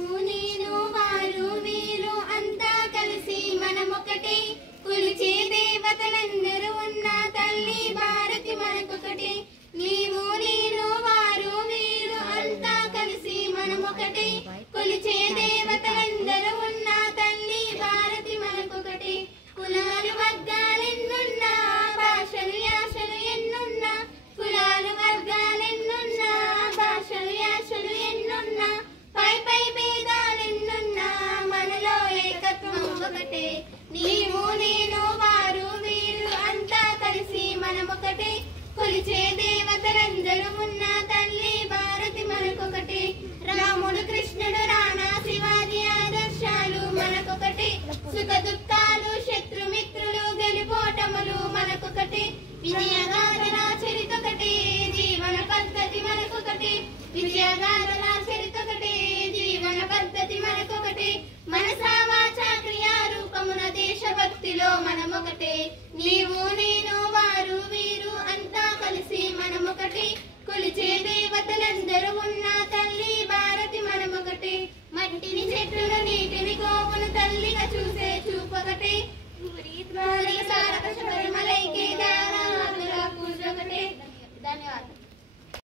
నేను వారు వీరు అంతా కలిసి మనమొకటే కొలిచే దేవతలందరూ ఉన్న తల్లి భారతి మనకొకటే నీవు నేను వారు వీరు అంతా కలిసి మనమొకటే కొలిచే దేవతలందరూ ఉన్న తల్లి భారతి మనకొకటే కులాలు వర్గాలెన్నున్నా భాషలు యాసలు ఎన్నున్నా కులాలు వర్గాలెన్నున్నా భాషలు యాసలు ఎన్నున్నా పై పై భేదాలెన్నున్నా మనలో ఏకత్వం ఒకటే నీవు నేను వారు వీరు అంతా కలిసి మనమొకటే కొలిచే దేవతలందరూ ఉన్న తల్లి భారతి మనకొకటే రాముడు కృష్ణుడు రానా శివాజీ ఆదర్శాలు మనకొకటే సుఖ దుఃఖాలు శత్రుమిత్రులు గెలుపోటములు మనకొకటే విజయగాథల చరితొకటే జీవన పద్ధతి మనకొకటే విజయగాథల చరితొకటే జీవన పద్ధతి మనకొకటే మనసా వాచా క్రియా రూపమున దేశభక్తిలో మనమొకటే నీవు నేను వారు వీరు అంతా కలిసి మనమొకటే కొలిచే దేవతలందరూ ఉన్న తల్లి భారతి మనమొకటే మట్టిని చెట్లను